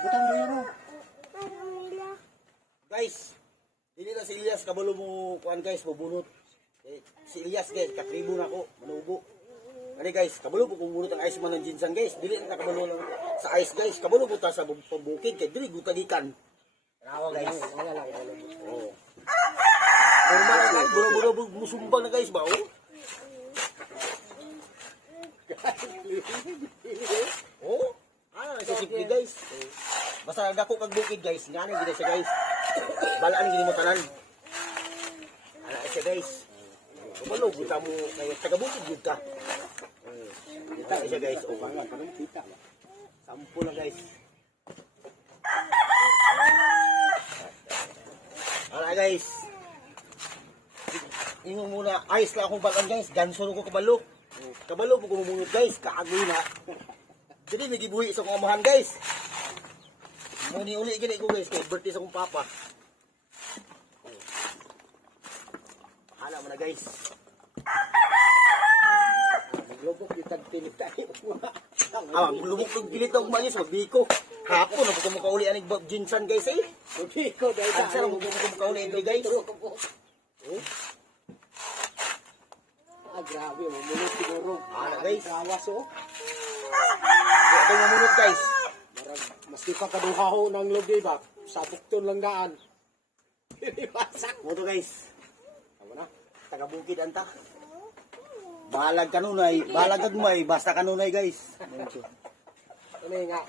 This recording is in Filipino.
Butang doon mo. Guys, dili na si Elias kabalo mo kuan guys, mabunot. Si Elias guys, katribo na ako, manubo. Ani guys, kabalo po kung bunot ang ice man ng ginseng guys. Dili na kabalo lang sa ice guys. Kabalo po ta sa pabukid kay dili guta gikan. Rawa guys. Oh. Normal guys, buro-buro musumbang na guys ba oh? Oh, sa simple guys. Basta dako kag bukid guys, ngani gid siya guys. Balaan gid mo tanan. Ana siya guys. Kabalo kita mo kay taga bukid gid ka. Kita siya guys, oh bang kita. Sampo lang guys. Ala guys. Ingon muna, ayos lang akong bakan guys, ganso ko kabalo. Kabalo po kumumunod guys, kaagoy na. Jadi may gibuhi sa kong amahan guys. Muni uli gini ko guys, kay birthday sa kong papa. Hala mo na guys. Maglubok kitag pilit tayo. Lubok kong pilit ako mayos, magbiko. Hapon, na po kong makauli anig Jinsan guys eh. Magbiko dahil Ang sarang po kong makauli anig guys. Grabe, mamunod siguro. Hala guys. Gawas oh. Kaya kayo mamunod guys. Maski pa kaduhaho ng lubi ba? Sabok to lang daan. Wasak. Moto guys. Tama na. Taga-bukid anta. Balag kanunay, balag agmay, basta kanunay guys. Ano nga.